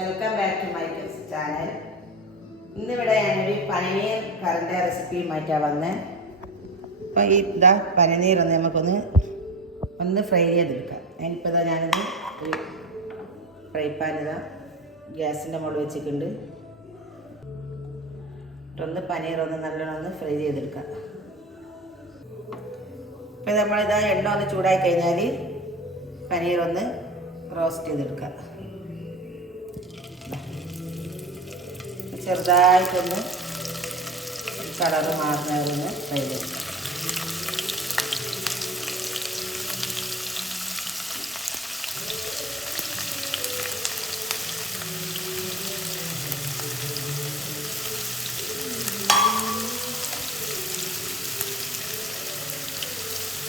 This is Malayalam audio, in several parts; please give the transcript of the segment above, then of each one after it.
Welcome back to my channel. ഇന്നിവിടെ ഞാനൊരു പനീർ കറിൻ്റെ റെസിപ്പിയുമായിട്ടാണ് വന്നത്. അപ്പോൾ ഇതാ പനീരൊന്ന് നമുക്കൊന്ന് ഫ്രൈ ചെയ്തെടുക്കാം. ഞാനിപ്പോൾ ഞാനിത് ഒരു ഫ്രൈ പാൻ ഗ്യാസിൻ്റെ മുകളിൽ വെച്ചിട്ടുണ്ട്. പനീറൊന്ന് നല്ലോണം ഫ്രൈ ചെയ്തെടുക്കാം. ഇപ്പോൾ നമ്മളിതാ എണ്ണ ഒന്ന് ചൂടായി കഴിഞ്ഞാൽ പനീറൊന്ന് റോസ്റ്റ് ചെയ്തെടുക്കാം. ചെറുതായിട്ടൊന്ന് കളറ് മാറുന്നതൊന്ന് ഫ്രൈ ചെയ്തെടുക്കാം.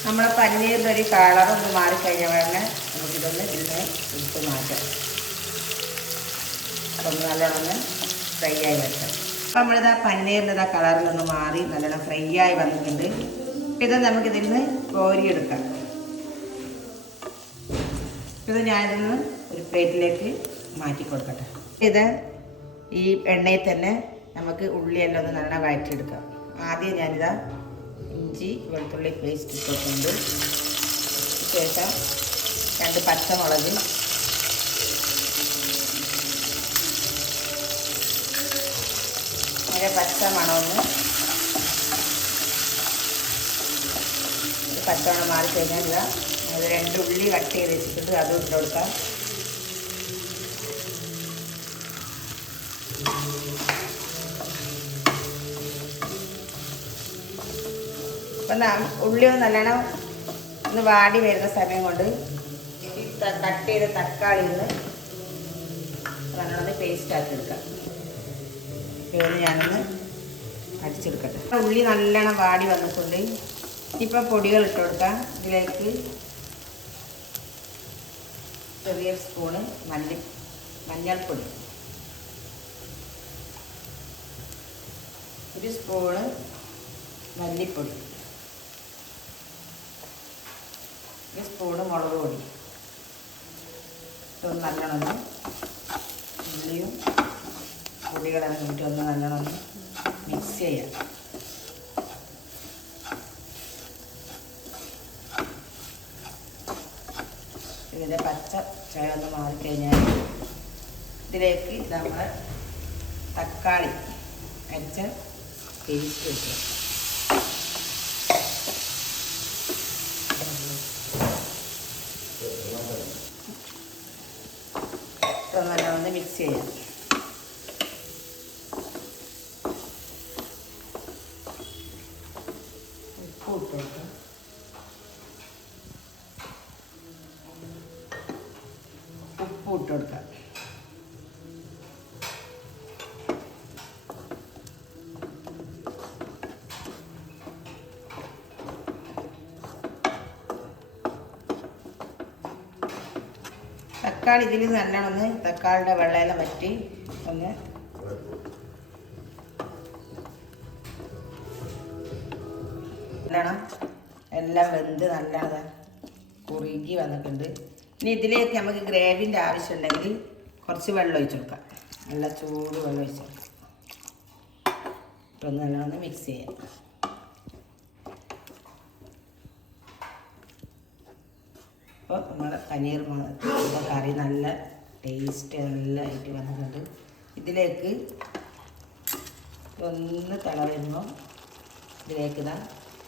നമ്മളെ പനീറിൻ്റെ ഒരു കളറൊന്ന് മാറിക്കഴിഞ്ഞാൽ വേണം നമുക്കിതൊന്ന് എടുത്ത് മാറ്റാം. അതൊന്ന് നല്ലോണം ഫ്രൈ ആയി വരട്ടെ. അപ്പം നമ്മളിതാ പനീറിൻ്റെ കളറിലൊന്ന് മാറി നല്ലോണം ഫ്രൈ ആയി വന്നിട്ടുണ്ട്. ഇത് നമുക്കിതിൽ നിന്ന് കോരിയെടുക്കാം. ഇത് ഞാനിതൊന്ന് ഒരു പ്ലേറ്റിലേക്ക് മാറ്റി കൊടുക്കട്ടെ. ഇത് ഈ എണ്ണയിൽ തന്നെ നമുക്ക് ഉള്ളിയെല്ലാം ഒന്ന് നല്ലോണം വഴറ്റിയെടുക്കാം. ആദ്യം ഞാനിതാ ഇഞ്ചി വെളുത്തുള്ളി പേസ്റ്റ് ഇട്ടിട്ടുണ്ട്. ശേഷം 2 പച്ചമുളക്, അതിൻ്റെ പച്ചമണമൊന്ന് പച്ചമണം മാറിക്കഴിഞ്ഞാൽ ഇതാ അത് 2 ഉള്ളി കട്ട് ചെയ്ത് വെച്ചിട്ടുണ്ട്, അതും ഇട്ട് കൊടുക്കാം. അപ്പം ഉള്ളി ഒന്ന് നല്ലോണം ഒന്ന് വാടി വരുന്ന സമയം കൊണ്ട് കട്ട് ചെയ്ത തക്കാളി ഒന്ന് നല്ലോണം പേസ്റ്റ് ആക്കി എടുക്കാം. ഇത് ഞാനൊന്ന് അടിച്ചെടുക്കട്ടെ. ഉള്ളി നല്ലോണം വാടി വന്നിട്ടുണ്ട്. ഇപ്പം പൊടികൾ ഇട്ട് കൊടുക്കാം. ഇതിലേക്ക് ചെറിയ സ്പൂണ് മഞ്ഞൾപ്പൊടി, 1 സ്പൂണ് മല്ലിപ്പൊടി, 1 സ്പൂണ് മുളക് പൊടി. ഇതൊന്ന് നല്ലോണം ഉള്ളിയും പൊടികളെല്ലാം കൂട്ടി ഒന്ന് നല്ലോണം മിക്സ് ചെയ്യാം. ഇതിൻ്റെ പച്ച ചുവ ഒന്ന് മാറിക്കഴിഞ്ഞാൽ ഇതിലേക്ക് നമ്മൾ തക്കാളി അരച്ച പേസ്റ്റ് വെക്കുക. നല്ലോണം മിക്സ് ചെയ്യാം. ഉപ്പ് ഇട്ട് കൊടുക്കാം. ഉപ്പ് ഇട്ട് കൊടുക്കാം. തക്കാളി ഇതിൽ നല്ലോണം തക്കാളിയുടെ വെള്ളമെല്ലാം വറ്റി ഒന്ന് നല്ലോണം എല്ലാം വെന്ത് നല്ലോണം കുറുകി വന്നിട്ടുണ്ട്. ഇനി ഇതിലേക്ക് നമുക്ക് ഗ്രേവിൻ്റെ ആവശ്യമുണ്ടെങ്കിൽ കുറച്ച് വെള്ളം ഒഴിച്ച് കൊടുക്കാം. നല്ല ചൂട് വെള്ളം ഒഴിച്ച് കൊടുക്കാം. ഇപ്പം നല്ലോണം മിക്സ് ചെയ്യാം. അപ്പോൾ നമ്മുടെ പനീർ കറി നല്ല ടേസ്റ്റ് നല്ലതായിട്ട് വന്നിട്ടുണ്ട്. ഇതിലേക്ക് ഒന്ന് തിളവരുമ്പോൾ ഇതിലേക്ക്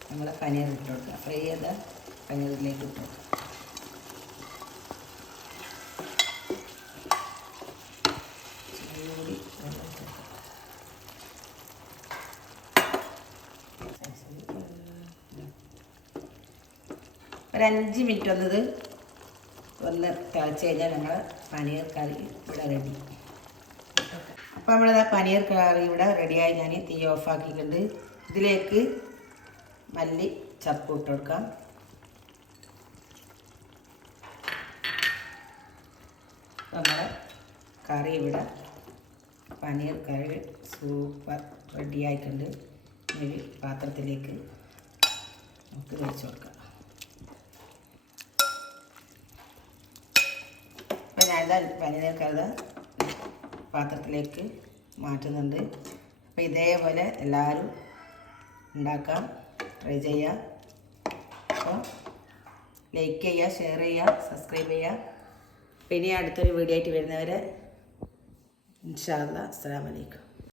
നമ്മൾ പനീർ ഇട്ട് കൊടുക്കുക. ഫ്രൈ ചെയ്ത പനീറിലേക്ക് ഇട്ട് കൊടുക്കുക. ഒരു 5 മിനിറ്റ് ഒന്ന് തിളച്ച് കഴിഞ്ഞാൽ നമ്മൾ പനീർ കറി ഇവിടെ റെഡി. അപ്പോൾ നമ്മളിതാ പനീർ കറി ഇവിടെ റെഡിയായി. ഞാൻ തീ ഓഫാക്കിയിട്ടുണ്ട്. ഇതിലേക്ക് മല്ലി ചപ്പ് ഇട്ട് കൊടുക്കാം. നമ്മുടെ കറി ഇവിടെ പനീർ കറി സൂപ്പർ റെഡിയായിട്ടുണ്ട്. ഒരു പാത്രത്തിലേക്ക് നമുക്ക് വെച്ച് കൊടുക്കാം. അപ്പോൾ ഞാനിതാ പനീർ കറി പാത്രത്തിലേക്ക് മാറ്റുന്നുണ്ട്. അപ്പോൾ ഇതേപോലെ എല്ലാവരും ഉണ്ടാക്കാം, ട്രൈ ചെയ്യുക. അപ്പോൾ ലൈക്ക് ചെയ്യുക, ഷെയർ ചെയ്യുക, സബ്സ്ക്രൈബ് ചെയ്യുക. പിന്നെ അടുത്തൊരു വീഡിയോ ആയിട്ട് വരുന്നവരെ ഇൻഷാ അല്ലാഹ് അസ്സലാമു അലൈക്കും.